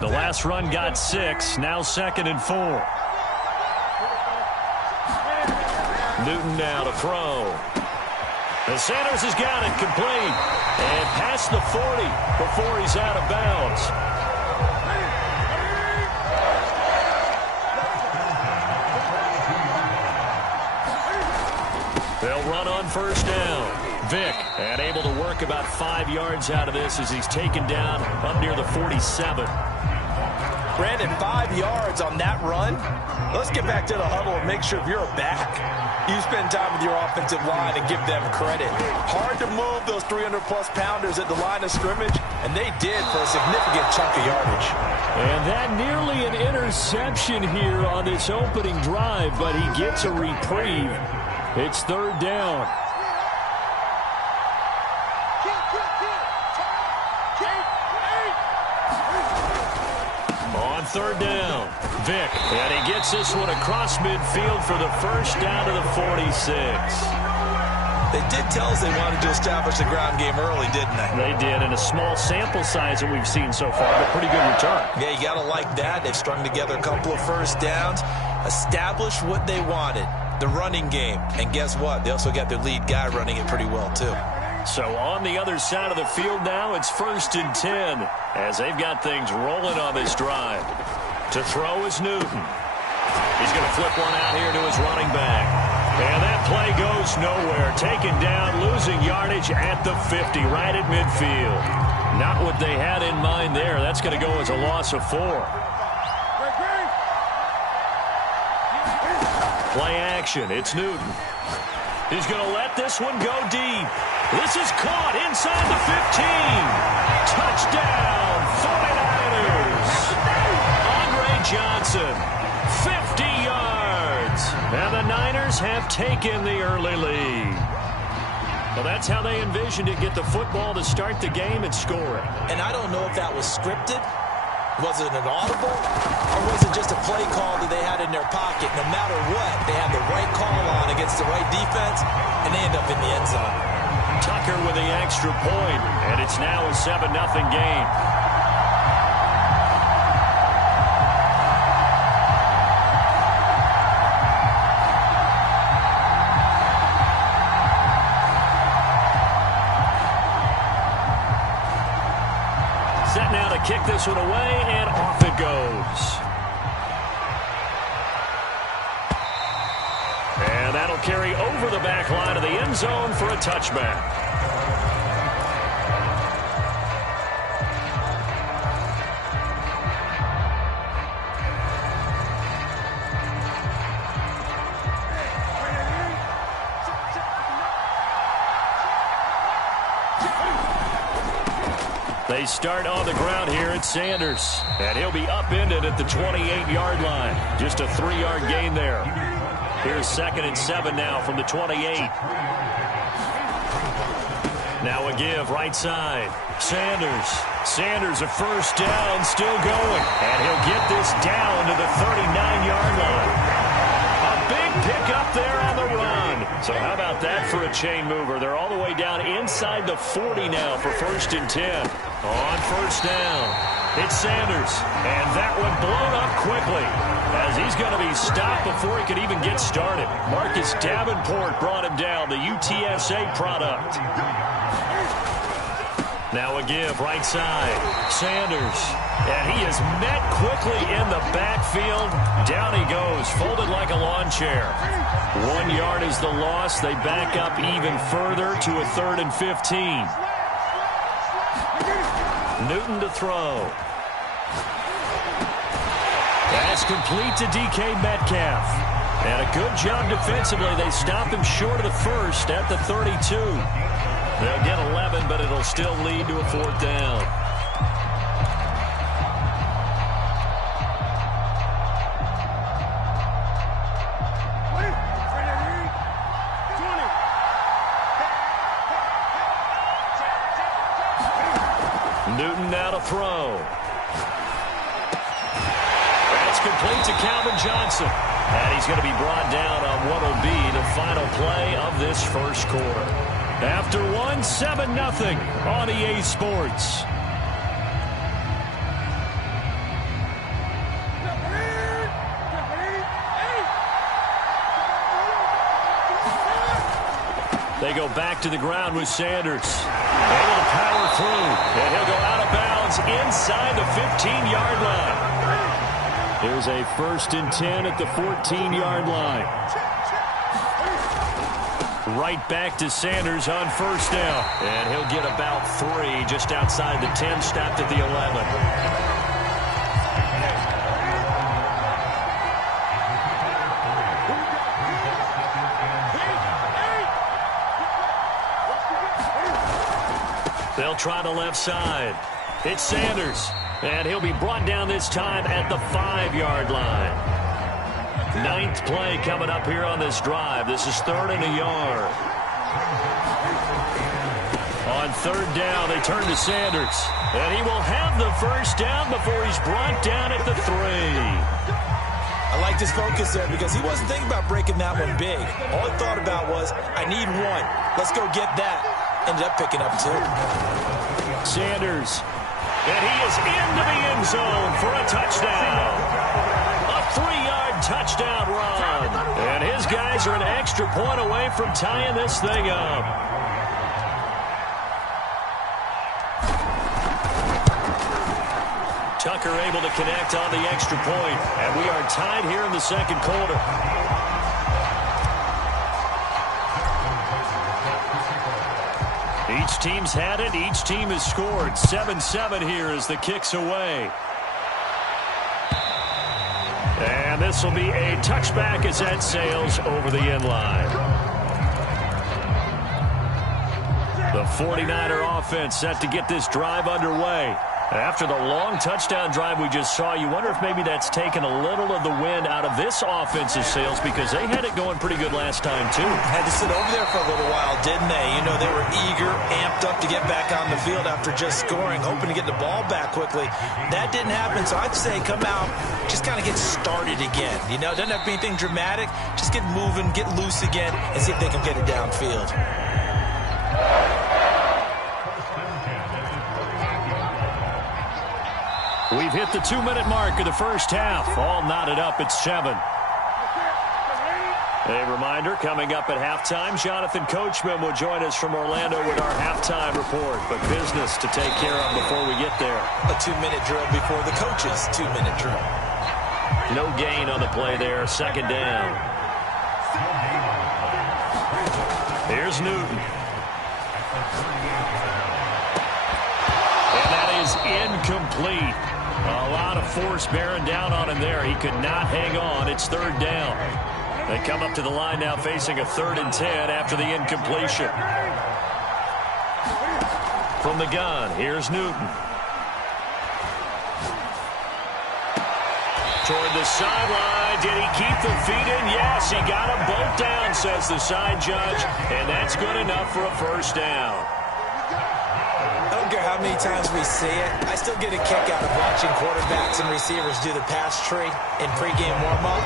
The last run got 6. Now 2nd and 4. Newton now to throw. And Sanders has got it complete. And past the 40 before he's out of bounds. They'll run on first down. Vick, and able to work about 5 yards out of this as he's taken down up near the 47. Brandon, 5 yards on that run. Let's get back to the huddle and make sure if you're a back, you spend time with your offensive line and give them credit. Hard to move those 300-plus pounders at the line of scrimmage, and they did for a significant chunk of yardage. And that nearly an interception here on this opening drive, but he gets a reprieve. It's 3rd down. On 3rd down, Vick, and he gets this one across midfield for the first down to the 46. They did tell us they wanted to establish the ground game early, didn't they? They did, in a small sample size that we've seen so far, but pretty good return. Yeah, you got to like that. They've strung together a couple of first downs, established what they wanted, the running game. And guess what? They also got their lead guy running it pretty well, too. So on the other side of the field now, it's 1st and 10 as they've got things rolling on this drive. To throw is Newton. He's going to flip one out here to his running back. And that play goes nowhere. Taken down, losing yardage at the 50, right at midfield. Not what they had in mind there. That's going to go as a loss of 4. Play action. It's Newton. He's going to let this one go deep. This is caught inside the 15. Touchdown, 49ers. Andre Johnson, 50 yards. And the Niners have taken the early lead. Well, that's how they envisioned it. Get the football to start the game and score it. And I don't know if that was scripted. Was it an audible? Or was it just a play call that they had in their pocket? No matter what, they had the right call on against the right defense, and they end up in the end zone. Tucker with the extra point, and it's now a 7-0 game. Set now to kick this one away, and off it goes. And that'll carry over the back line of the end zone for a touchback. They start on the ground here at Sanders. And he'll be upended at the 28-yard line. Just a 3-yard gain there. Here's 2nd and 7 now from the 28. Now a give right side. Sanders a first down, still going. And he'll get this down to the 39-yard line. A big pickup there on the run. So how about that for a chain mover? They're all the way down inside the 40 now for 1st and 10. On first down, it's Sanders. And that one blown up quickly as he's going to be stopped before he could even get started. Marcus Davenport brought him down, the UTSA product. Now a give right side. Sanders. And he is met quickly in the backfield. Down he goes, folded like a lawn chair. 1 yard is the loss. They back up even further to a 3rd and 15. Newton to throw. Pass complete to DK Metcalf. And a good job defensively. They stop him short of the first at the 32. They'll get 11, but it'll still lead to a 4th down. Newton now to throw. That's complete to Calvin Johnson. And he's going to be brought down on what will be the final play of this first quarter. After 7-0 on EA Sports. They go back to the ground with Sanders. Able to power through. And he'll go out of bounds inside the 15-yard line. Here's a 1st and 10 at the 14-yard line. Right back to Sanders on 1st down. And he'll get about 3 just outside the 10, stopped at the 11. They'll try the left side. It's Sanders. And he'll be brought down this time at the 5-yard line. 9th play coming up here on this drive. This is 3rd and a yard. On 3rd down, they turn to Sanders. And he will have the 1st down before he's brought down at the 3. I liked his focus there because he wasn't thinking about breaking that one big. All he thought about was, I need 1. Let's go get that. Ended up picking up 2. Sanders. And he is into the end zone for a touchdown. A 3-yard touchdown run. And his guys are an extra point away from tying this thing up. Tucker able to connect on the extra point. And we are tied here in the 2nd quarter. Each team's had it. Each team has scored. 7-7 here as the kick's away. And this will be a touchback as that sails over the end line. The 49er offense set to get this drive underway. After the long touchdown drive we just saw, you wonder if maybe that's taken a little of the wind out of this offensive sails because they had it going pretty good last time, too. Had to sit over there for a little while, didn't they? You know, they were eager, amped up to get back on the field after just scoring, hoping to get the ball back quickly. That didn't happen, so I'd say come out, just kind of get started again. You know, doesn't have to be anything dramatic. Just get moving, get loose again, and see if they can get it downfield. We've hit the 2-minute mark of the 1st half. All knotted up at 7. A reminder, coming up at halftime, Jonathan Coachman will join us from Orlando with our halftime report. But business to take care of before we get there. A 2-minute drill before the coach's 2-minute drill. No gain on the play there. 2nd down. Here's Newton. And that is incomplete. A lot of force bearing down on him there. He could not hang on. It's 3rd down. They come up to the line now facing a 3rd and 10 after the incompletion. From the gun, here's Newton. Toward the sideline. Did he keep the feet in? Yes, he got them both down, says the side judge. And that's good enough for a 1st down. I don't care how many times we see it. I still get a kick out of watching quarterbacks and receivers do the pass tree in pregame warm-up.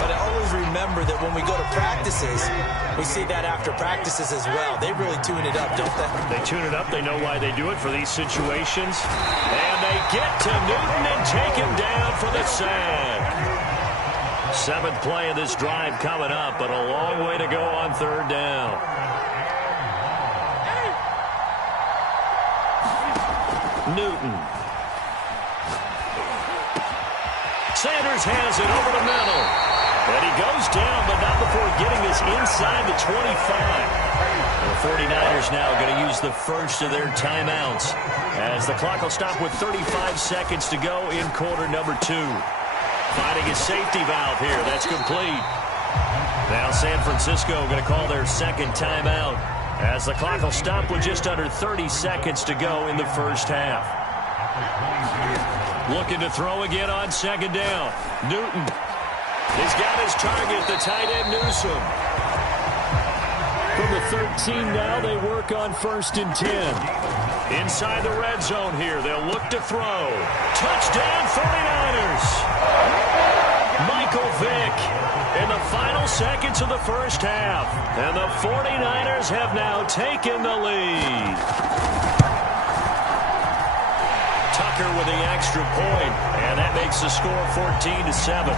But I always remember that when we go to practices, we see that after practices as well. They really tune it up, don't they? They tune it up. They know why they do it for these situations. And they get to Newton and take him down for the sack. 7th play of this drive coming up, but a long way to go on 3rd down. Newton. Sanders has it over the middle. And he goes down, but not before getting this inside the 25. The 49ers now going to use the 1st of their timeouts as the clock will stop with 35 seconds to go in quarter number 2. Finding a safety valve here. That's complete. Now San Francisco going to call their 2nd timeout as the clock will stop with just under 30 seconds to go in the 1st half. Looking to throw again on 2nd down. Newton. He's got his target, the tight end Newsom. From the 13 now, they work on 1st and 10. Inside the red zone here, they'll look to throw. Touchdown 49ers. Michael Vick in the final seconds of the 1st half. And the 49ers have now taken the lead. Tucker with the extra point, and that makes the score 14-7.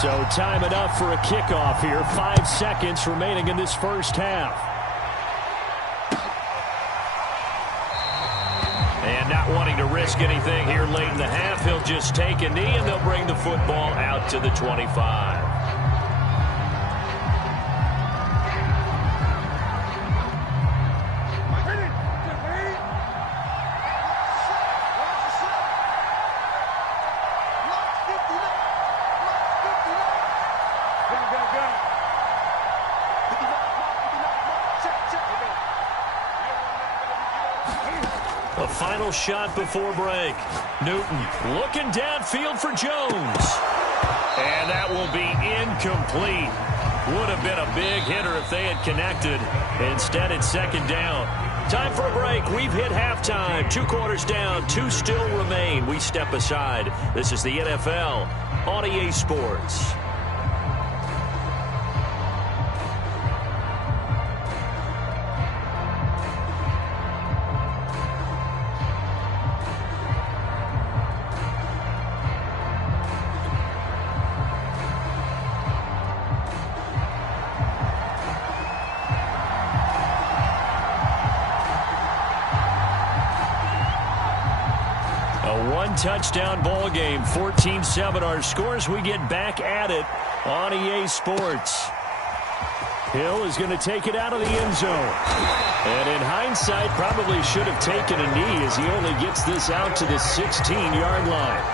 So time enough for a kickoff here. 5 seconds remaining in this first half. And not wanting to risk anything here late in the half, he'll just take a knee and they'll bring the football out to the 25. A final shot before break. Newton looking downfield for Jones. And that will be incomplete. Would have been a big hitter if they had connected. Instead, it's second down. Time for a break. We've hit halftime. 2 quarters down. 2 still remain. We step aside. This is the NFL on EA Sports. Touchdown ball game, 14-7 our scores. We get back at it on EA Sports. Hill is going to take it out of the end zone. And in hindsight, probably should have taken a knee as he only gets this out to the 16-yard line.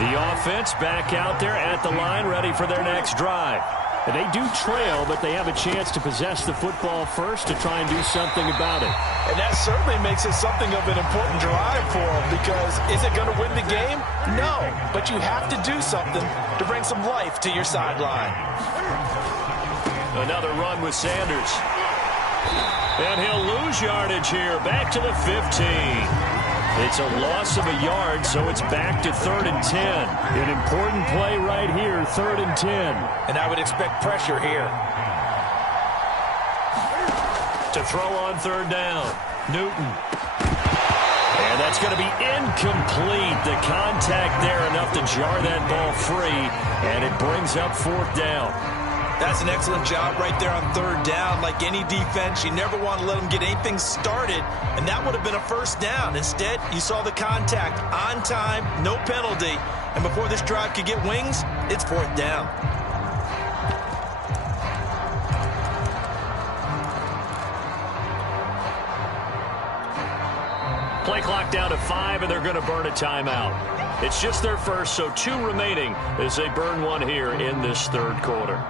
The offense back out there at the line, ready for their next drive. They do trail, but they have a chance to possess the football first to try and do something about it. And that certainly makes it something of an important drive for them, because is it going to win the game? No, but you have to do something to bring some life to your sideline. Another run with Sanders. And he'll lose yardage here, back to the 15. It's a loss of a yard, so it's back to 3rd and 10. An important play right here, 3rd and 10. And I would expect pressure here. To throw on 3rd down, Newton. And that's going to be incomplete. The contact there enough to jar that ball free, and it brings up 4th down. That's an excellent job right there on 3rd down. Like any defense, you never want to let them get anything started, and that would have been a 1st down. Instead, you saw the contact on time, no penalty, and before this drive could get wings, it's 4th down. Play clock down to 5, and they're going to burn a timeout. It's just their first, so 2 remaining as they burn one here in this 3rd quarter.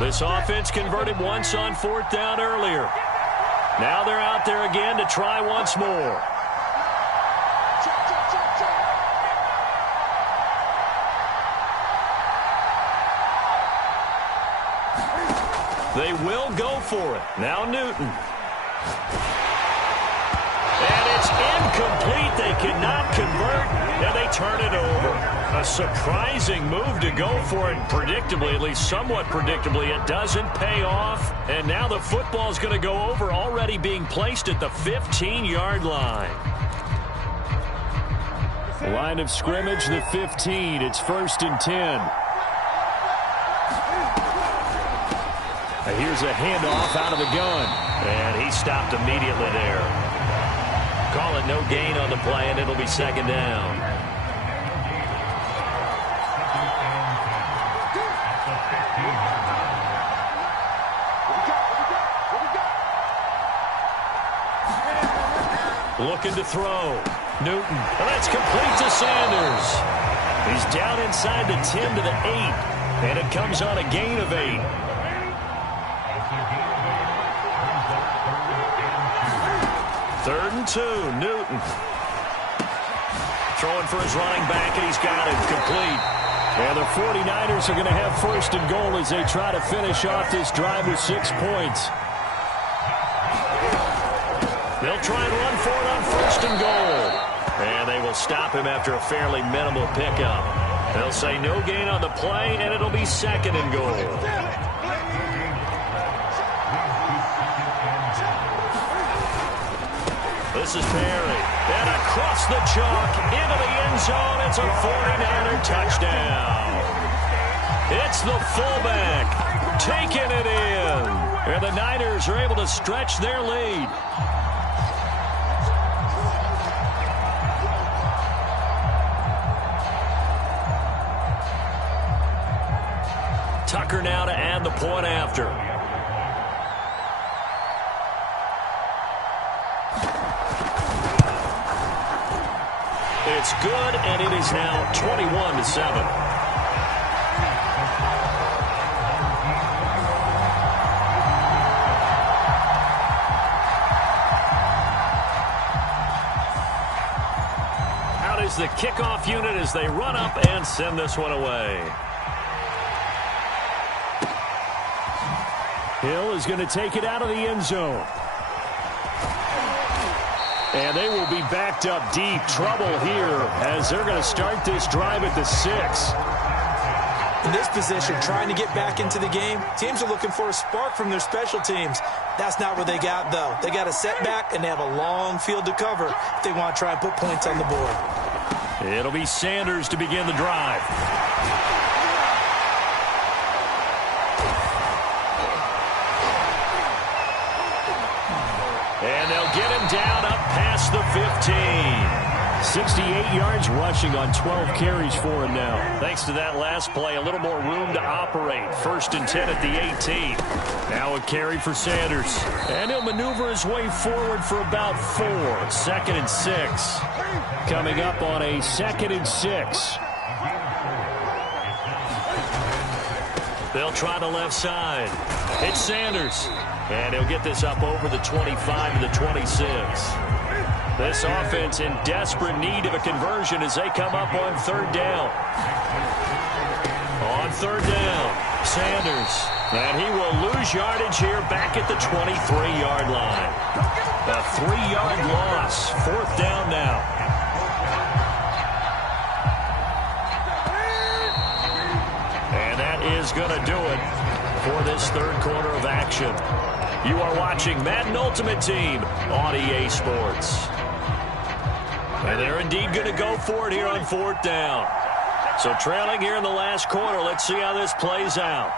This offense converted once on 4th down earlier. Now they're out there again to try once more. They will go for it. Now Newton. And it's incomplete. They cannot convert, and they turn it over. A surprising move to go for it. Predictably, at least somewhat predictably, it doesn't pay off. And now the football's going to go over, already being placed at the 15-yard line. Line of scrimmage, the 15. It's 1st and 10. Here's a handoff out of the gun. And he stopped immediately there. Call it no gain on the play, and it'll be 2nd down. Looking to throw. Newton. And that's complete to Sanders. He's down inside the 10 to the 8. And it comes on a gain of 8. Third and 2. Newton. Throwing for his running back, and he's got it. Complete. And the 49ers are going to have 1st and goal as they try to finish off this drive with 6 points. They'll try and run for it on first and goal. And they will stop him after a fairly minimal pickup. They'll say no gain on the play, and it'll be second and goal. This is Perry. And across the chalk into the end zone. It's a 49er touchdown. It's the fullback taking it in. And the Niners are able to stretch their lead. Tucker now to add the point after. It's good, and it is now 21-7. Out is the kickoff unit as they run up and send this one away. Hill is going to take it out of the end zone. And they will be backed up deep. Trouble here as they're going to start this drive at the 6. In this position, trying to get back into the game, teams are looking for a spark from their special teams. That's not what they got, though. They got a setback, and they have a long field to cover if they want to try and put points on the board. It'll be Sanders to begin the drive. And they'll get him down up past the 15. 68 yards rushing on 12 carries for him now. Thanks to that last play, a little more room to operate. First and 10 at the 18. Now a carry for Sanders. And he'll maneuver his way forward for about 4. Second and 6. Coming up on a second and 6. They'll try the left side. It's Sanders. And he'll get this up over the 25 to the 26. This offense in desperate need of a conversion as they come up on third down. On third down, Sanders. And he will lose yardage here back at the 23-yard line. A 3-yard loss. Fourth down now. And that is going to do it for this third quarter of action. You are watching Madden Ultimate Team on EA Sports. And they're indeed going to go for it here on fourth down. So trailing here in the last quarter, let's see how this plays out.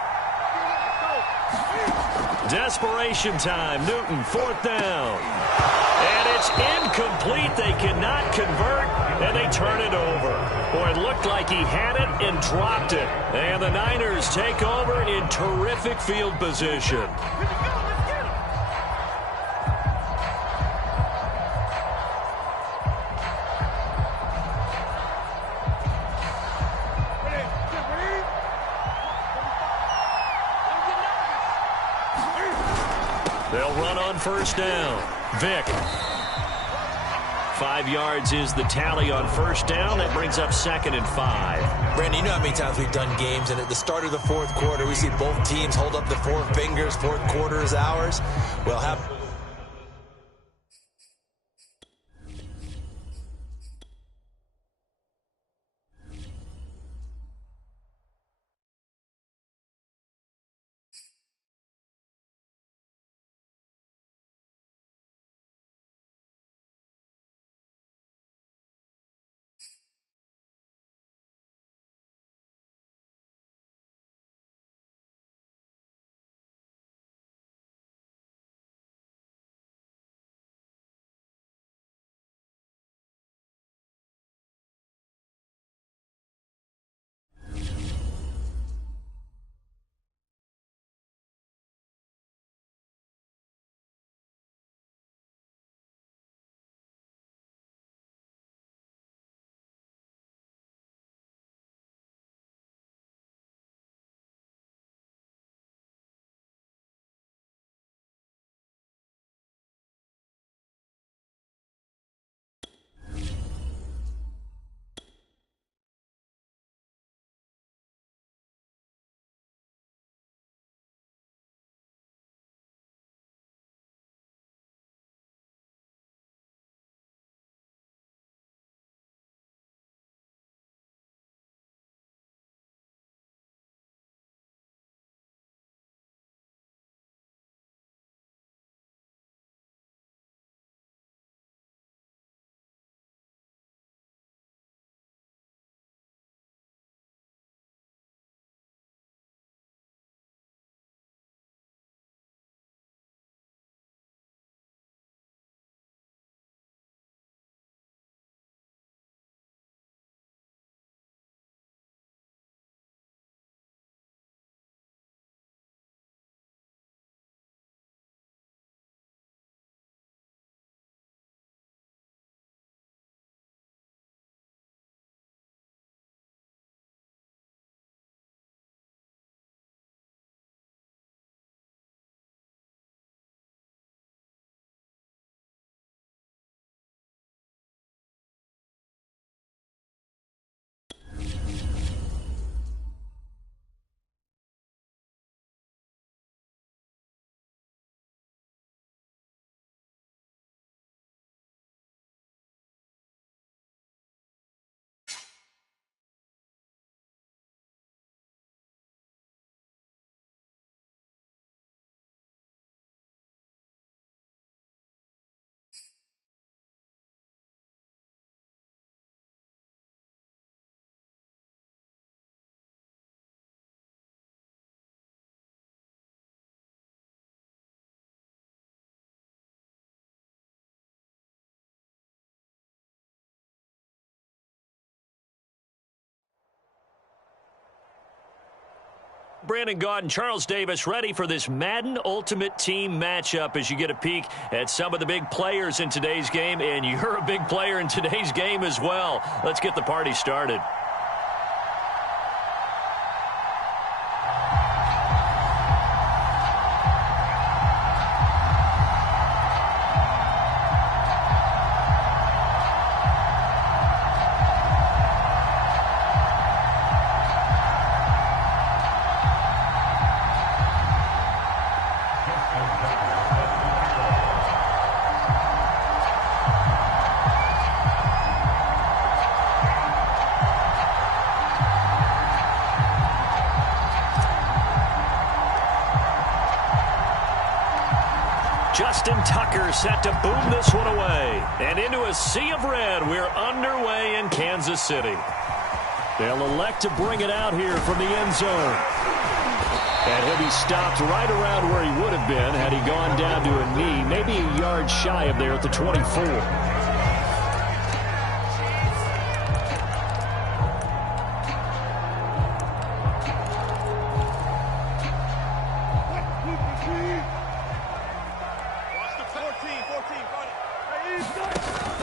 Desperation time. Newton, fourth down. And it's incomplete. They cannot convert, and they turn it over. Boy, it looked like he had it and dropped it. And the Niners take over in terrific field position. They'll run on first down. Vick. 5 yards is the tally on first down. That brings up second and 5. Brandon, you know how many times we've done games, and at the start of the fourth quarter, we see both teams hold up the four fingers. Fourth quarter is ours. We'll have Brandon Gaud and Charles Davis ready for this Madden Ultimate Team matchup as you get a peek at some of the big players in today's game, and you're a big player in today's game as well. Let's get the party started. Justin Tucker set to boom this one away. And into a sea of red, we're underway in Kansas City. They'll elect to bring it out here from the end zone. And he'll be stopped right around where he would have been had he gone down to a knee, maybe a yard shy of there at the 24.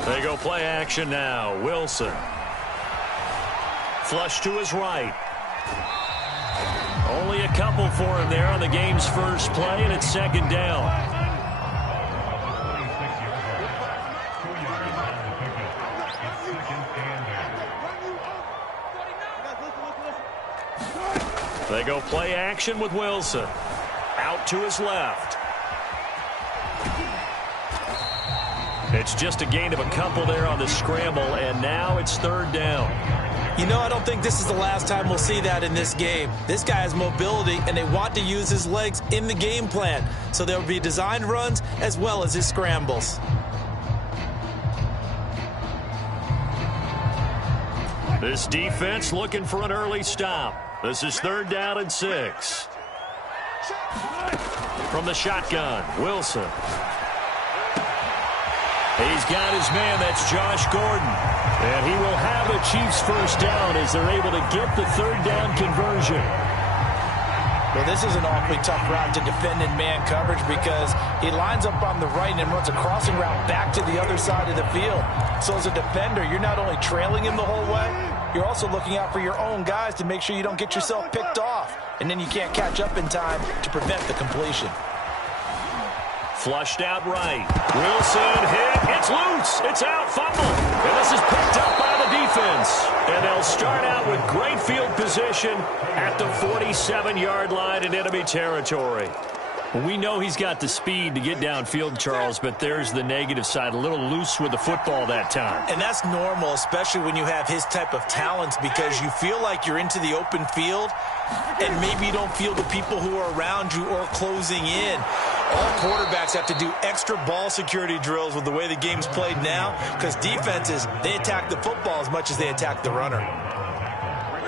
They go play action now. Wilson. Flush to his right. Only a couple for him there on the game's first play, and it's second down. They go play action with Wilson. Out to his left. It's just a gain of a couple there on the scramble, and now it's third down. You know, I don't think this is the last time we'll see that in this game. This guy has mobility, and they want to use his legs in the game plan. So there will be designed runs as well as his scrambles. This defense looking for an early stop. This is third down and 6. From the shotgun, Wilson. He's got his man, that's Josh Gordon. And he will have a Chiefs first down as they're able to get the third down conversion. Well, this is an awfully tough route to defend in man coverage because he lines up on the right and runs a crossing route back to the other side of the field. So as a defender, you're not only trailing him the whole way, you're also looking out for your own guys to make sure you don't get yourself picked off. And then you can't catch up in time to prevent the completion. Flushed out right. Wilson hit. It's loose. It's out. Fumble. And this is picked up by the defense. And they'll start out with great field position at the 47-yard line in enemy territory. Well, we know he's got the speed to get downfield, Charles, but there's the negative side. A little loose with the football that time. And that's normal, especially when you have his type of talents, because you feel like you're into the open field and maybe you don't feel the people who are around you or closing in. All quarterbacks have to do extra ball security drills with the way the game's played now because defenses, they attack the football as much as they attack the runner.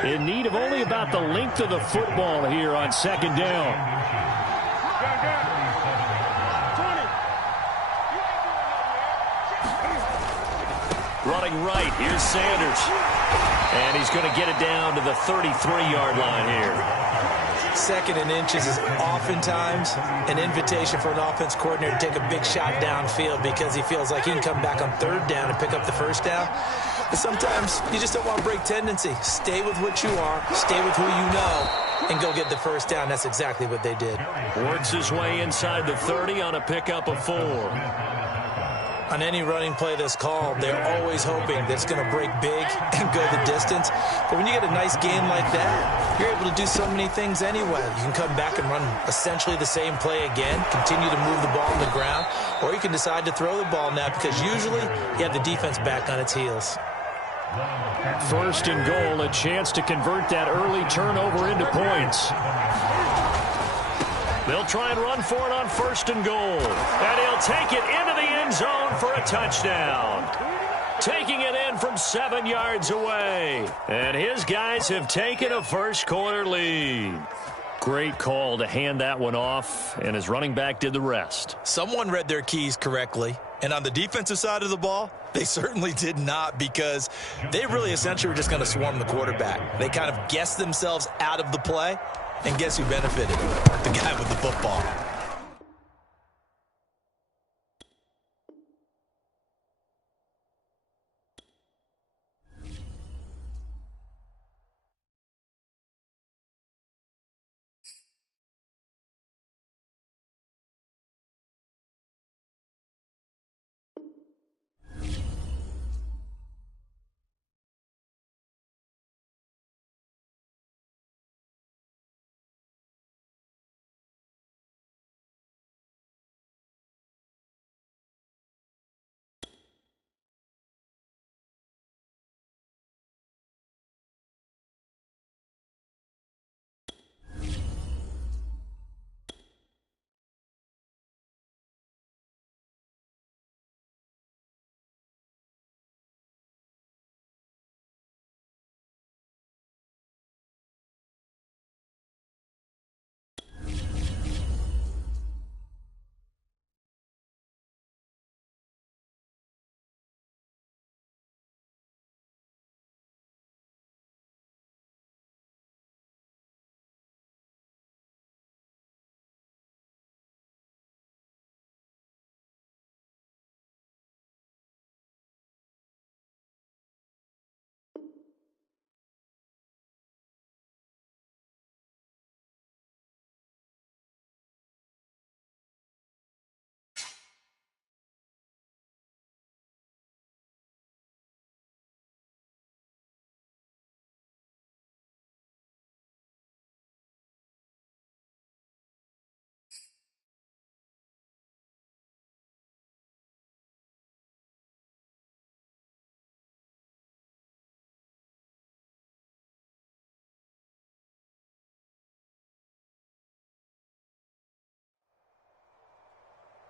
In need of only about the length of the football here on second down. Running right, here's Sanders. And he's going to get it down to the 33-yard line here. Second and inches is oftentimes an invitation for an offense coordinator to take a big shot downfield because he feels like he can come back on third down and pick up the first down. But sometimes you just don't want to break tendency. Stay with what you are, stay with who you know, and go get the first down. That's exactly what they did. Works his way inside the 30 on a pickup of 4. On any running play that's called, they're always hoping that it's going to break big and go the distance. But when you get a nice game like that, you're able to do so many things anyway. You can come back and run essentially the same play again, continue to move the ball on the ground, or you can decide to throw the ball now because usually you have the defense back on its heels. First and goal, a chance to convert that early turnover into points. They'll try and run for it on first and goal. And he'll take it into the end zone for a touchdown. Taking it in from 7 yards away. And his guys have taken a first quarter lead. Great call to hand that one off, and his running back did the rest. Someone read their keys correctly. And on the defensive side of the ball, they certainly did not because they really essentially were just going to swarm the quarterback. They kind of guessed themselves out of the play. And guess who benefited? The guy with the football.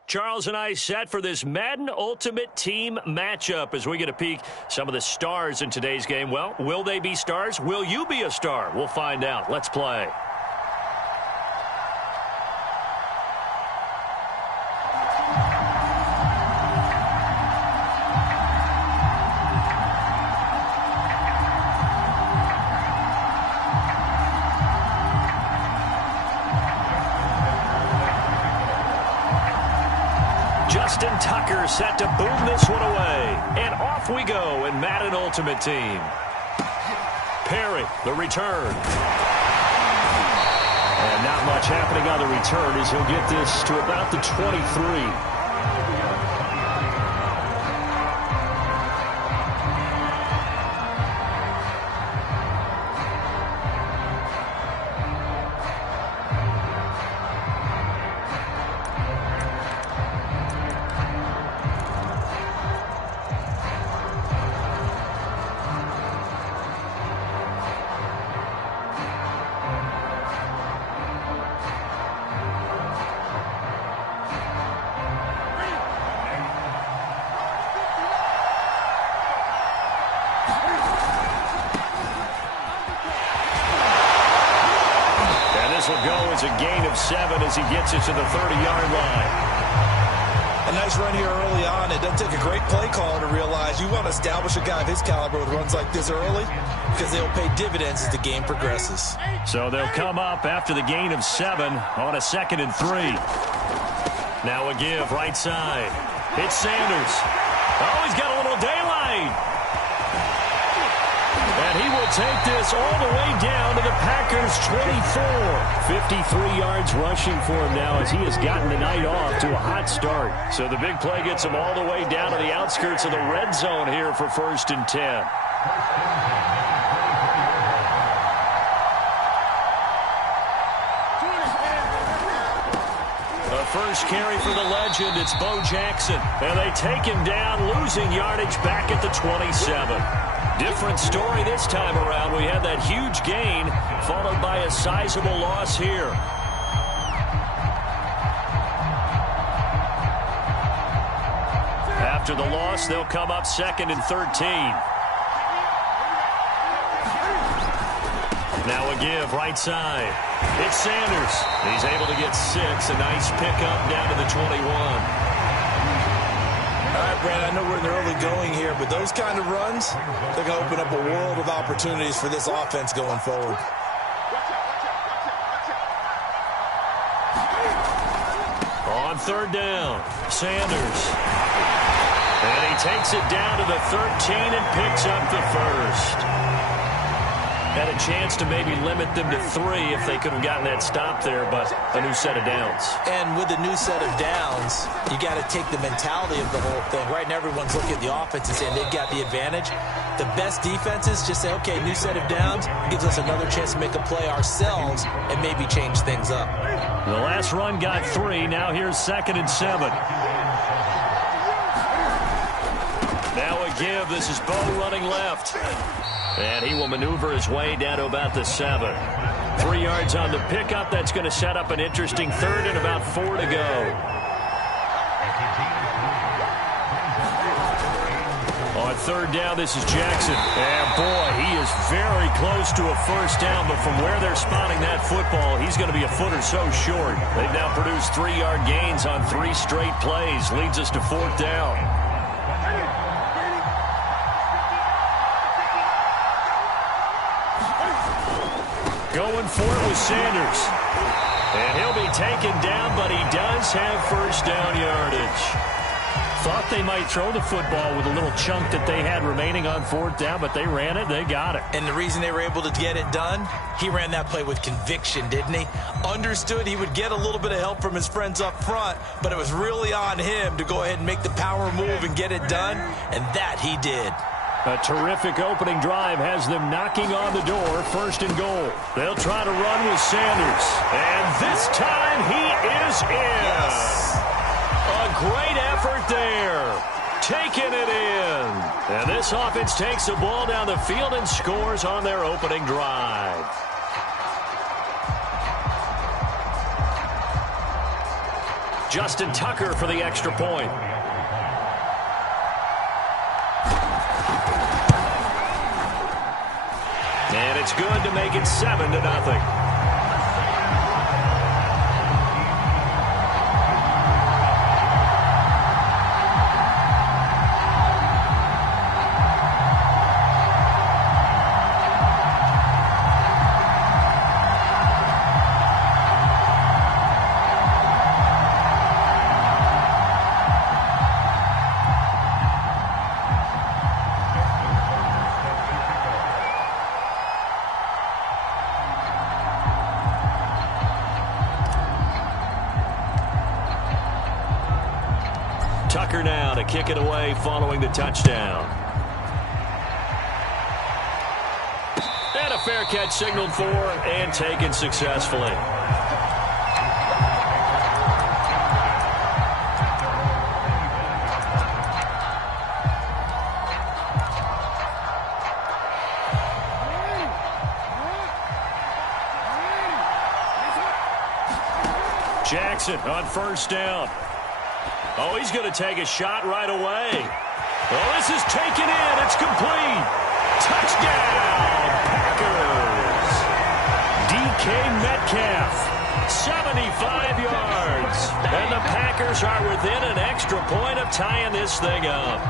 Charles and I set for this Madden Ultimate Team matchup as we get a peek some of the stars in today's game. Well, will they be stars? Will you be a star? We'll find out. Let's play. Justin Tucker set to boom this one away. And off we go in Madden Ultimate Team. Perry, the return. And not much happening on the return as he'll get this to about the 23. Will go as a gain of 7 as he gets it to the 30-yard line. A nice run here early on. It doesn't take a great play caller to realize you want to establish a guy of his caliber with runs like this early because they'll pay dividends as the game progresses. So they'll come up after the gain of 7 on a 2nd and 3. Now a give right side. It's Sanders. Oh, he's got a little daylight. And he will take this all the way down to the Packers' 24. 53 yards rushing for him now as he has gotten the night off to a hot start. So the big play gets him all the way down to the outskirts of the red zone here for 1st and 10. First carry for the legend, it's Bo Jackson. And they take him down, losing yardage back at the 27. Different story this time around. We had that huge gain, followed by a sizable loss here. After the loss, they'll come up 2nd and 13. Now a give right side. It's Sanders. He's able to get 6. A nice pickup down to the 21. All right, Brandon, I know we're in the early going here, but those kind of runs, they're going to open up a world of opportunities for this offense going forward. third down. Sanders. And he takes it down to the 13 and picks up the first. Had a chance to maybe limit them to 3 if they could have gotten that stop there, but a new set of downs. And with a new set of downs, you got to take the mentality of the whole thing. Right now, everyone's looking at the offense and saying they've got the advantage. The best defenses just say, okay, new set of downs. It gives us another chance to make a play ourselves and maybe change things up. The last run got 3. Now here's 2nd and 7. Now a give. This is Bo running left. And he will maneuver his way down to about the 7. 3 yards on the pickup. That's going to set up an interesting 3rd and about 4 to go. On 3rd down, this is Jackson. And boy, he is very close to a first down, but from where they're spotting that football, he's going to be a foot or so short. They've now produced 3-yard gains on 3 straight plays. Leads us to 4th down. Going for it with Sanders. And he'll be taken down, but he does have first down yardage. Thought they might throw the football with a little chunk that they had remaining on 4th down, but they ran it, they got it. And the reason they were able to get it done, he ran that play with conviction, didn't he? Understood he would get a little bit of help from his friends up front, but it was really on him to go ahead and make the power move and get it done, and that he did. A terrific opening drive has them knocking on the door, 1st and goal. They'll try to run with Sanders. And this time he is in. Yes. A great effort there. Taking it in. And this offense takes the ball down the field and scores on their opening drive. Justin Tucker for the extra point. And it's good to make it 7-0. Tucker now to kick it away following the touchdown. And a fair catch signaled for and taken successfully. Jackson on 1st down. Oh, he's going to take a shot right away. Oh, this is taken in. It's complete. Touchdown, Packers. DK Metcalf, 75 yards. And the Packers are within an extra point of tying this thing up.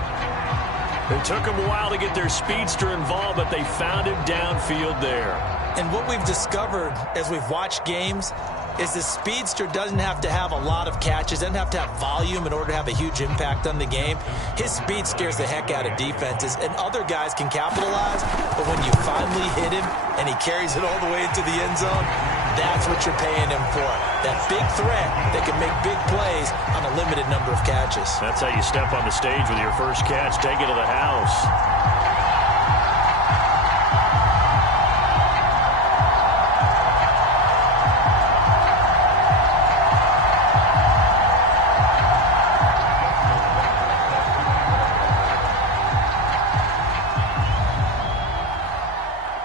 It took them a while to get their speedster involved, but they found him downfield there. And what we've discovered as we've watched games is the speedster doesn't have to have a lot of catches, doesn't have to have volume in order to have a huge impact on the game. His speed scares the heck out of defenses, and other guys can capitalize, but when you finally hit him and he carries it all the way into the end zone, that's what you're paying him for. That big threat that can make big plays on a limited number of catches. That's how you step on the stage with your first catch, take it to the house.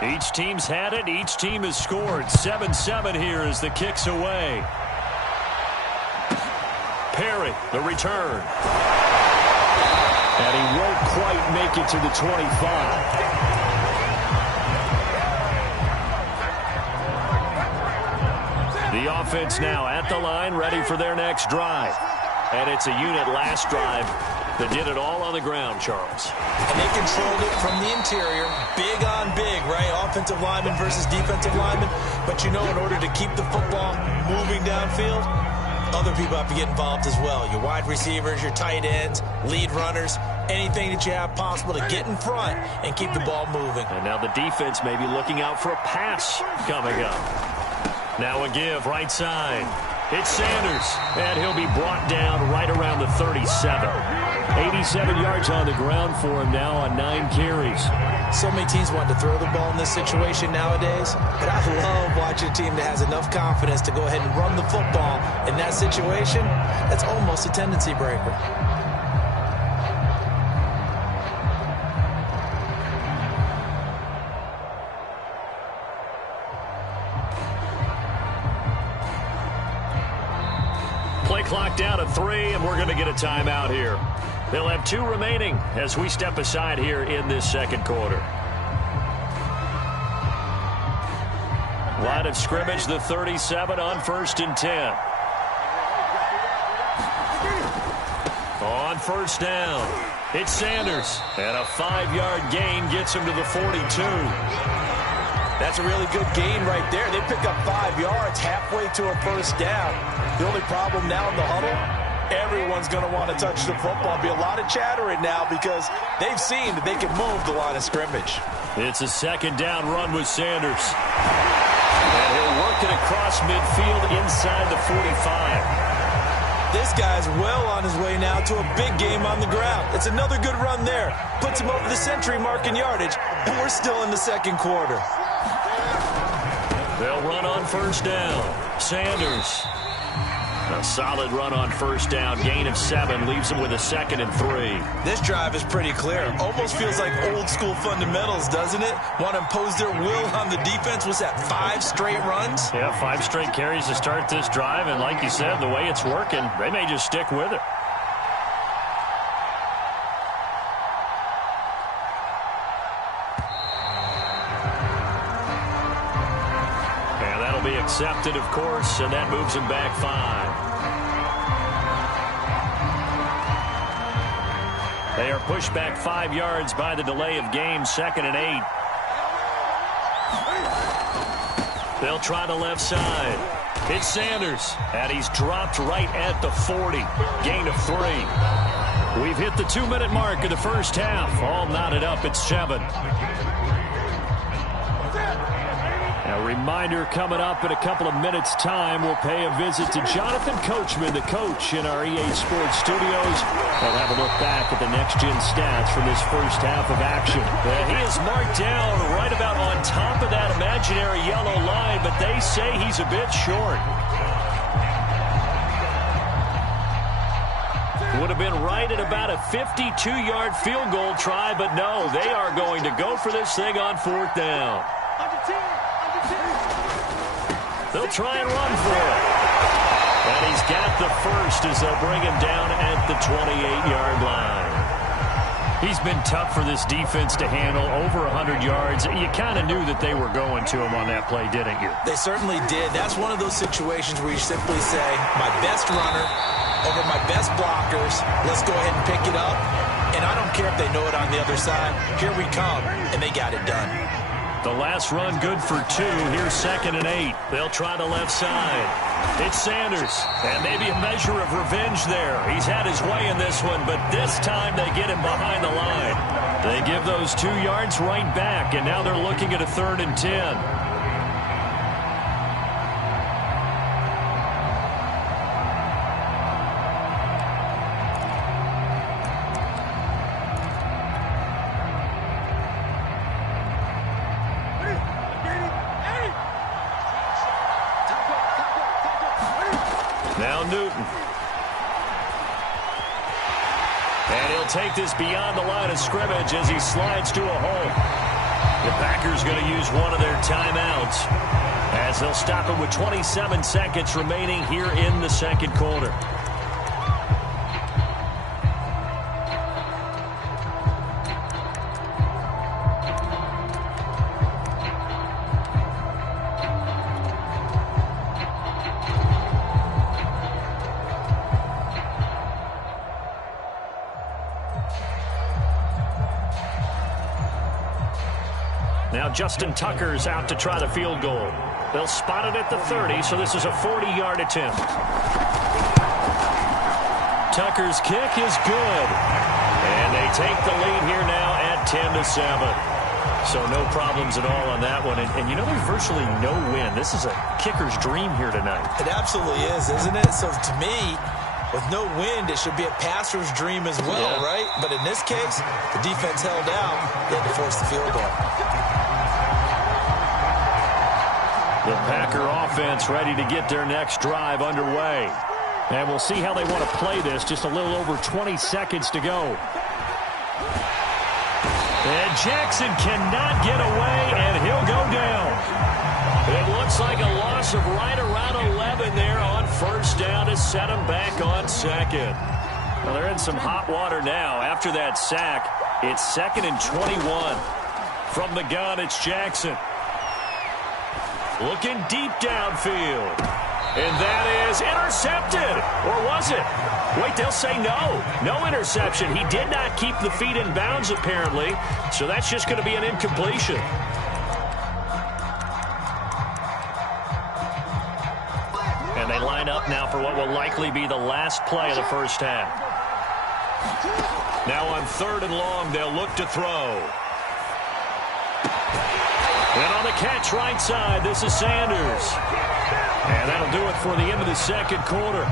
Each team's had it. Each team has scored. 7-7 here as the kick's away. Perry, the return. And he won't quite make it to the 25. The offense now at the line, ready for their next drive. And it's a unit last drive that did it all on the ground, Charles. And they controlled it from the interior. Big on big, right? Offensive lineman versus defensive lineman. But you know, in order to keep the football moving downfield, Other people have to get involved as well. Your wide receivers, your tight ends, lead runners, anything that you have possible to get in front and keep the ball moving. And now the defense may be looking out for a pass coming up. Now a give right side. It's Sanders, and he'll be brought down right around the 37. 87 yards on the ground for him now on 9 carries. So many teams want to throw the ball in this situation nowadays, but I love watching a team that has enough confidence to go ahead and run the football in that situation. That's almost a tendency breaker. Play clock down to 3, and we're going to get a timeout here. They'll have 2 remaining as we step aside here in this second quarter. Line of scrimmage, the 37 on 1st and 10. On 1st down, it's Sanders. And a 5-yard gain gets him to the 42. That's a really good gain right there. They pick up 5 yards halfway to a 1st down. The only problem now in the huddle, everyone's going to want to touch the football. Be a lot of chatter right now because they've seen that they can move the line of scrimmage. It's a 2nd down run with Sanders. And he'll work it across midfield inside the 45. This guy's well on his way now to a big game on the ground. It's another good run there. Puts him over the century mark in yardage, and we're still in the second quarter. They'll run on 1st down. Sanders. A solid run on 1st down. Gain of 7 leaves him with a 2nd and 3. This drive is pretty clear. Almost feels like old school fundamentals, doesn't it? Want to impose their will on the defense. Was that 5 straight runs? Yeah, 5 straight carries to start this drive. And like you said, the way it's working, they may just stick with it. Be accepted, of course, and that moves him back 5. They are pushed back 5 yards by the delay of game, 2nd and 8. They'll try the left side. It's Sanders, and he's dropped right at the 40. Gain of 3. We've hit the 2-minute mark of the first half. All knotted up at 7. A reminder coming up in a couple of minutes' time. We'll pay a visit to Jonathan Coachman, the coach in our EA Sports studios. We'll have a look back at the next-gen stats from this first half of action. He is marked down right about on top of that imaginary yellow line, but they say he's a bit short. Would have been right at about a 52-yard field goal try, but no, they are going to go for this thing on 4th down. They'll try and run for it. And he's got the first as they'll bring him down at the 28-yard line. He's been tough for this defense to handle, over 100 yards. You kind of knew that they were going to him on that play, didn't you? They certainly did. That's one of those situations where you simply say, my best runner over my best blockers. Let's go ahead and pick it up. And I don't care if they know it on the other side. Here we come, and they got it done. The last run good for 2. Here's 2nd and 8. They'll try the left side. It's Sanders. And maybe a measure of revenge there. He's had his way in this one, but this time they get him behind the line. They give those 2 yards right back, and now they're looking at a 3rd and 10. Now Newton. And he'll take this beyond the line of scrimmage as he slides to a hole. The Packers going to use one of their timeouts as they'll stop him with 27 seconds remaining here in the second quarter. Now Justin Tucker's out to try the field goal. They'll spot it at the 30, so this is a 40-yard attempt. Tucker's kick is good. And they take the lead here now at 10-7. So no problems at all on that one. And you know, there's virtually no win. This is a kicker's dream here tonight. It absolutely is, isn't it? So to me, with no wind, it should be a passer's dream as well, right? But in this case, the defense held out. They had to force the field goal. The Packer offense ready to get their next drive underway. And we'll see how they want to play this. Just a little over 20 seconds to go. And Jackson cannot get away, and he'll go down. It looks like a loss of right around 11 there on first down to set him back on second. Well, they're in some hot water now. After that sack, it's 2nd and 21. From the gun, it's Jackson. Looking deep downfield. And that is intercepted. Or was it? Wait, they'll say no. No interception. He did not keep the feet in bounds, apparently. So that's just going to be an incompletion. And they line up now for what will likely be the last play of the first half. Now on 3rd and long, they'll look to throw. And on the catch right side, this is Sanders. And that'll do it for the end of the second quarter.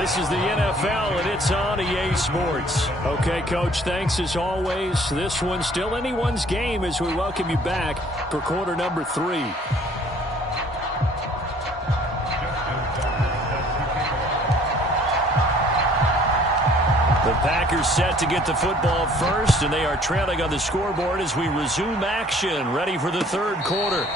This is the NFL, and it's on EA Sports. Okay, Coach, thanks as always. This one's still anyone's game as we welcome you back for quarter number 3. The Packers set to get the football first, and they are trailing on the scoreboard as we resume action, ready for the third quarter.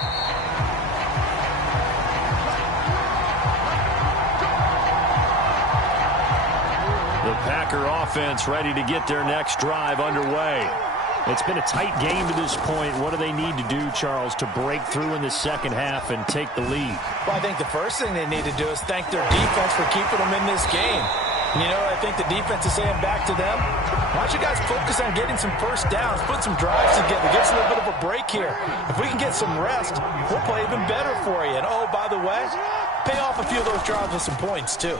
The Packer offense ready to get their next drive underway. It's been a tight game to this point. What do they need to do, Charles, to break through in the second half and take the lead? Well, I think the first thing they need to do is thank their defense for keeping them in this game. You know, I think the defense is saying back to them, why don't you guys focus on getting some first downs, put some drives together, give us a little bit of a break here. If we can get some rest, we'll play even better for you. And, oh, by the way, pay off a few of those drives with some points, too.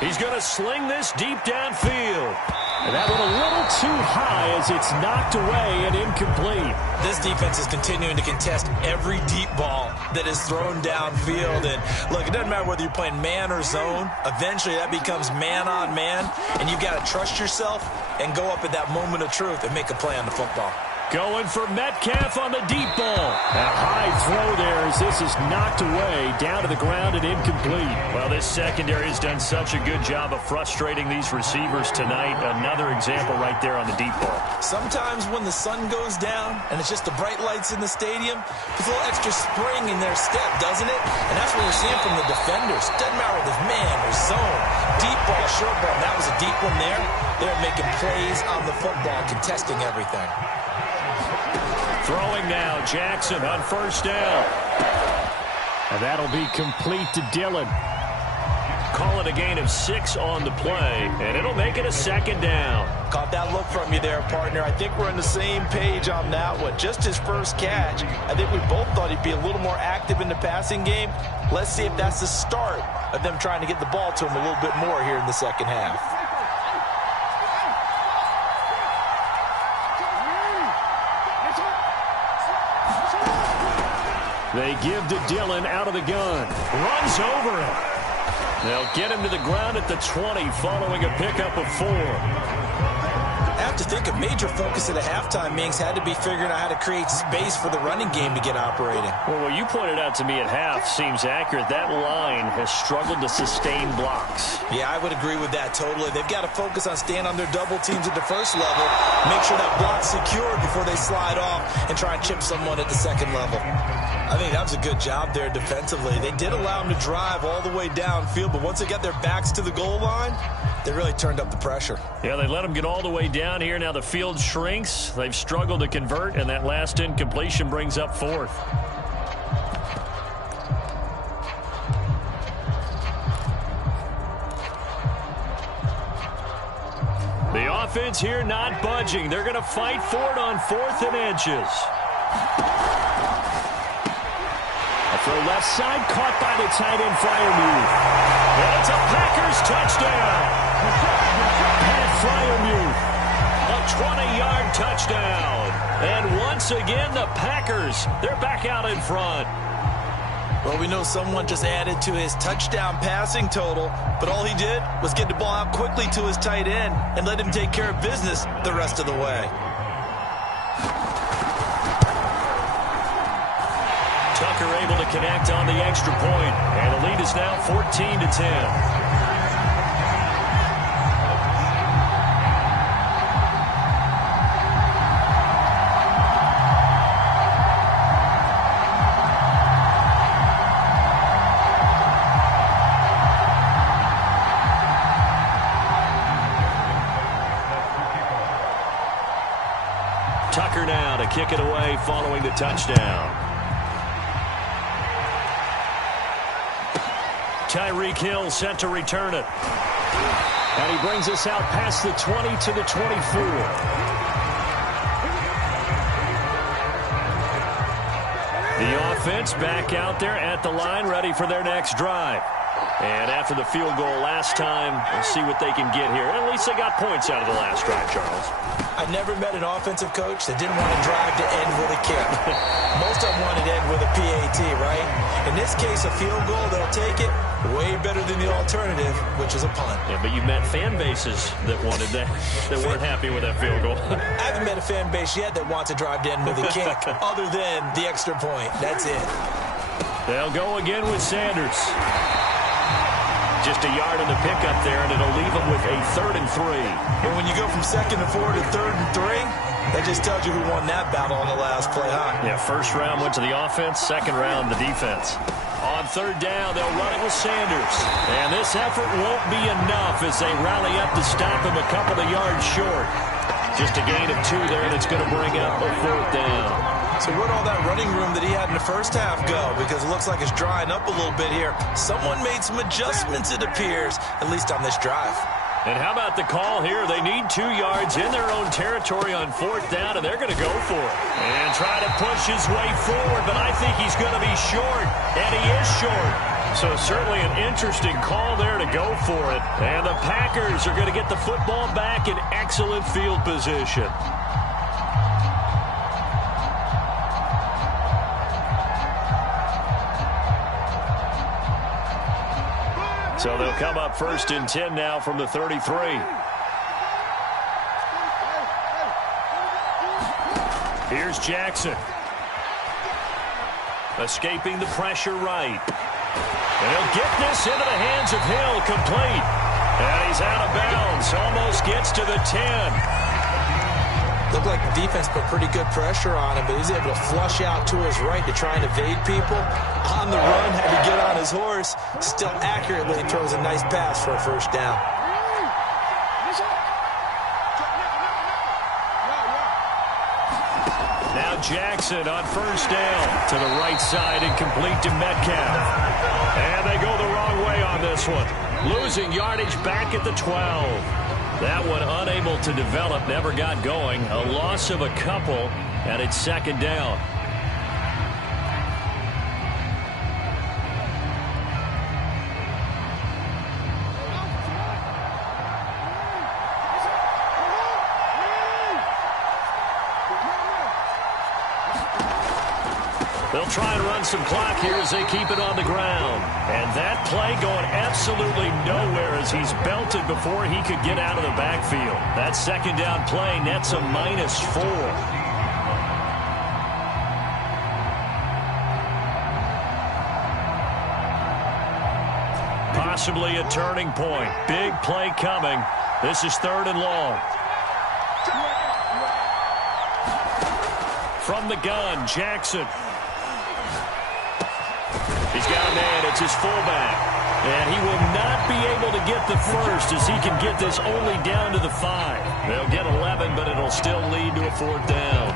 He's going to sling this deep downfield. And that one a little too high as it's knocked away and incomplete. This defense is continuing to contest every deep ball that is thrown downfield. And, look, it doesn't matter whether you're playing man or zone. Eventually, that becomes man on man. And you've got to trust yourself and go up at that moment of truth and make a play on the football. Going for Metcalf on the deep ball. A high throw there as this is knocked away, down to the ground and incomplete. Well, this secondary has done such a good job of frustrating these receivers tonight. Another example right there on the deep ball. Sometimes when the sun goes down and it's just the bright lights in the stadium, there's a little extra spring in their step, doesn't it? And that's what we're seeing from the defenders. Doesn't matter whether it's man or zone. Deep ball, short ball. That was a deep one there. They're making plays on the football, contesting everything. Throwing now, Jackson on first down. And that'll be complete to Dillon. Call it a gain of 6 on the play, and it'll make it a second down. Caught that look from you there, partner. I think we're on the same page on that one. Just his first catch. I think we both thought he'd be a little more active in the passing game. Let's see if that's the start of them trying to get the ball to him a little bit more here in the second half. They give to Dillon out of the gun. Runs over him. They'll get him to the ground at the 20 following a pickup of 4. I have to think a major focus at the halftime, Minks, had to be figuring out how to create space for the running game to get operating. Well, what you pointed out to me at half seems accurate. That line has struggled to sustain blocks. Yeah, I would agree with that totally. They've got to focus on staying on their double teams at the first level, make sure that block's secured before they slide off and try and chip someone at the second level. I think that was a good job there defensively. They did allow them to drive all the way downfield, but once they got their backs to the goal line, they really turned up the pressure. Yeah, they let them get all the way down here. Now the field shrinks. They've struggled to convert, and that last incompletion brings up 4th. The offense here not budging. They're going to fight for it on 4th and inches. A Throw left side, caught by the tight end, Freiermuth. And it's a Packers touchdown. Pat Freiermuth, a 20-yard touchdown. And once again, the Packers, they're back out in front. Well, we know someone just added to his touchdown passing total, but all he did was get the ball out quickly to his tight end and let him take care of business the rest of the way. Tucker able to connect on the extra point, and the lead is now 14-10. Tucker now to kick it away following the touchdown. Tyreek Hill set to return it. And he brings us out past the 20 to the 24. The offense back out there at the line, ready for their next drive. And after the field goal last time, we'll see what they can get here. At least they got points out of the last drive, Charles. I never met an offensive coach that didn't want to drive to end with a kick. Most of them wanted to end with a PAT, right? In this case, a field goal, they'll take it. Way better than the alternative, which is a punt. Yeah, but you met fan bases that wanted that, that weren't happy with that field goal. I haven't met a fan base yet that wants to drive to end with a kick, other than the extra point. That's it. They'll go again with Sanders. Just a yard in the pickup there, and it'll leave them with a 3rd and 3. And when you go from 2nd and 4 to 3rd and 3, that just tells you who won that battle on the last play, huh? Yeah, first round went to the offense, second round the defense. On 3rd down, they'll run it with Sanders. And this effort won't be enough as they rally up to stop him a couple of yards short. Just a gain of 2 there, and it's going to bring up a 4th down. So where'd all that running room that he had in the first half go? Because it looks like it's drying up a little bit here. Someone made some adjustments, it appears, at least on this drive. And how about the call here? They need 2 yards in their own territory on 4th down, and they're going to go for it. And try to push his way forward, but I think he's going to be short, and he is short. So certainly an interesting call there to go for it. And the Packers are going to get the football back in excellent field position. So they'll come up 1st and 10 now from the 33. Here's Jackson. Escaping the pressure right. And he'll get this into the hands of Hill, complete. And he's out of bounds, almost gets to the 10. Looked like the defense put pretty good pressure on him, but he's able to flush out to his right to try and evade people. On the run, had to get on his horse. Still accurately throws a nice pass for a 1st down. Now Jackson on 1st down to the right side and complete to Metcalf. And they go the wrong way on this one. Losing yardage back at the 12. That one unable to develop, never got going. A loss of a couple, and it's 2nd down. They'll try and run some clock here as they keep it on the ground. And that play going absolutely nowhere as he's belted before he could get out of the backfield. That 2nd down play nets a -4. Possibly a turning point. Big play coming. This is 3rd and long. From the gun, Jackson. He's got a man. It's his fullback. And he will not be able to get the first as he can get this only down to the 5. They'll get 11, but it'll still lead to a 4th down.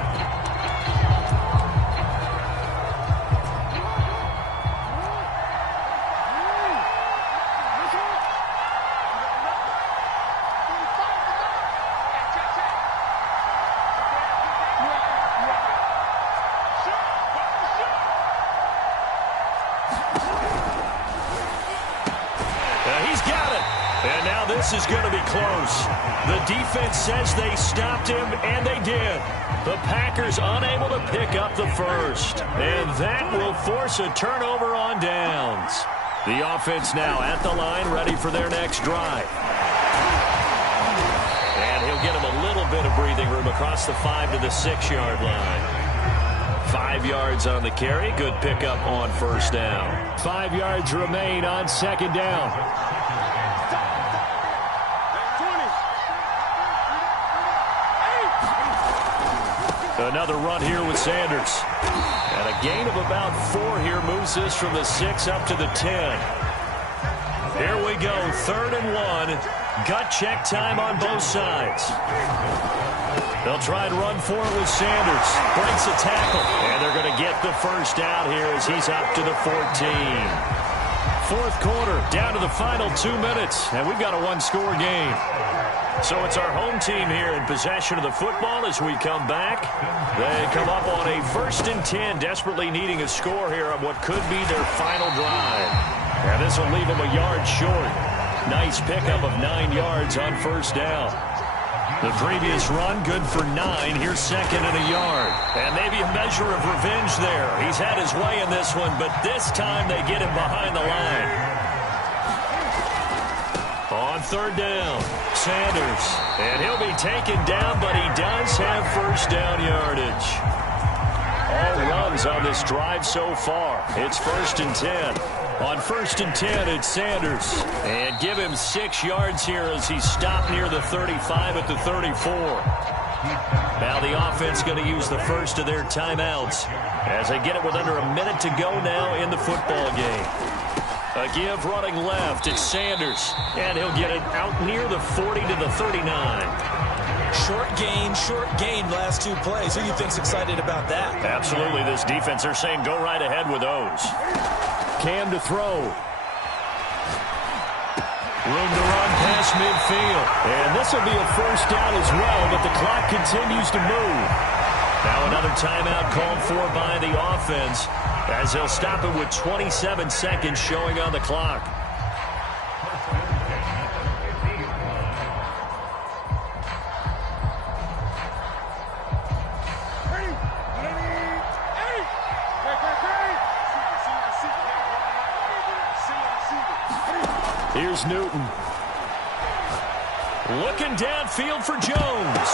He's got it. And now this is going to be close. The defense says they stopped him, and they did. The Packers unable to pick up the first. And that will force a turnover on downs. The offense now at the line, ready for their next drive. And he'll get him a little bit of breathing room across the 5 to the 6-yard line. 5 yards on the carry. Good pickup on first down. 5 yards remain on second down. Another run here with Sanders. And a gain of about 4 here moves this from the 6 up to the 10. Here we go, 3rd and 1. Gut check time on both sides. They'll try and run for it with Sanders. Breaks a tackle. And they're going to get the first down here as he's up to the 14. 4th quarter, down to the final 2 minutes. And we've got a one-score game. So it's our home team here in possession of the football as we come back. They come up on a 1st and 10, desperately needing a score here on what could be their final drive. And this will leave them a yard short. Nice pickup of 9 yards on first down. The previous run, good for 9. Here's 2nd and a yard. And maybe a measure of revenge there. He's had his way in this one, but this time they get him behind the line. On 3rd down, Sanders. And he'll be taken down, but he does have first down yardage. All runs on this drive so far. It's 1st and 10. On 1st and 10, it's Sanders. And give him 6 yards here as he's stopped near the 35 at the 34. Now the offense going to use the first of their timeouts as they get it with under a minute to go now in the football game. A give running left. It's Sanders. And he'll get it out near the 40 to the 39. Short gain last 2 plays. Who do you think's excited about that? Absolutely. This defense, they're saying go right ahead with those. Cam to throw. Room to run past midfield. And this will be a first down as well, but the clock continues to move. Now another timeout called for by the offense as they'll stop it with 27 seconds showing on the clock. Here's Newton. Looking downfield for Jones.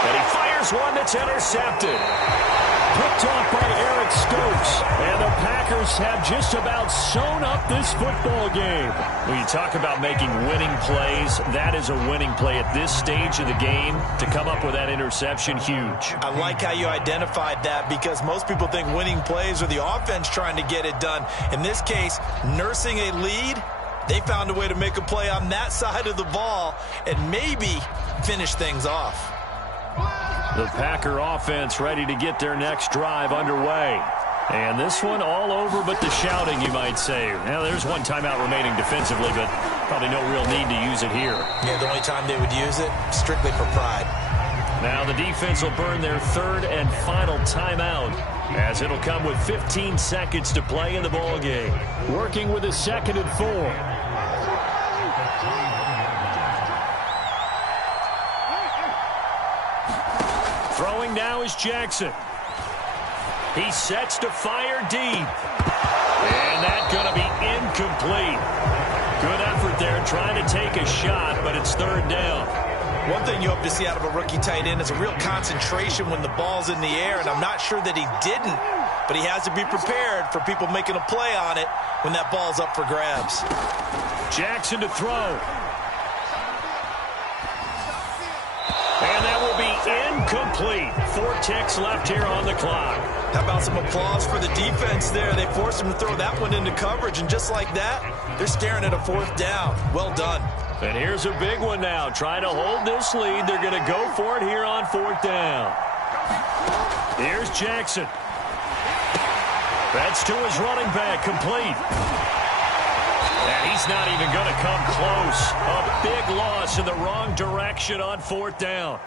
And he fires one that's intercepted. Picked off by Eric Stokes. And the Packers have just about sewn up this football game. When you talk about making winning plays, that is a winning play at this stage of the game. To come up with that interception, huge. I like how you identified that because most people think winning plays are the offense trying to get it done. In this case, nursing a lead, they found a way to make a play on that side of the ball and maybe finish things off. The Packer offense ready to get their next drive underway. And this one all over but the shouting, you might say. Now, there's one timeout remaining defensively, but probably no real need to use it here. Yeah, the only time they would use it, strictly for pride. Now the defense will burn their 3rd and final timeout as it'll come with 15 seconds to play in the ball game. Working with a 2nd and 4. Throwing now is Jackson. He sets to fire deep. And that's going to be incomplete. Good effort there trying to take a shot, but it's 3rd down. One thing you hope to see out of a rookie tight end is a real concentration when the ball's in the air, and I'm not sure that he didn't, but he has to be prepared for people making a play on it when that ball's up for grabs. Jackson to throw. And that will be incomplete. 4 ticks left here on the clock. How about some applause for the defense there? They forced him to throw that one into coverage, and just like that, they're staring at a 4th down. Well done. And here's a big one now. Trying to hold this lead. They're going to go for it here on 4th down. Here's Jackson. That's to his running back, complete. And he's not even going to come close. A big loss in the wrong direction on 4th down.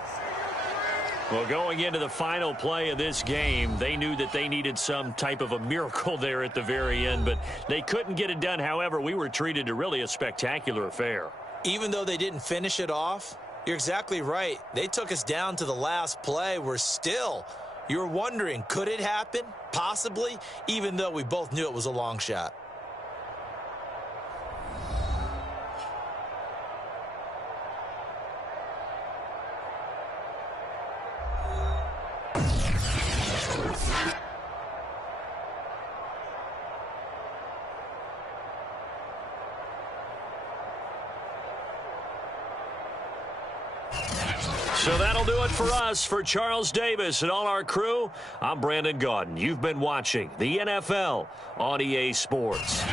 Well, going into the final play of this game, they knew that they needed some type of a miracle there at the very end, but they couldn't get it done. However, we were treated to really a spectacular affair. Even though they didn't finish it off, you're exactly right. They took us down to the last play. You're wondering, could it happen? Possibly, even though we both knew it was a long shot. So that'll do it for us. For Charles Davis and all our crew, I'm Brandon Gaudin. You've been watching the NFL on EA Sports.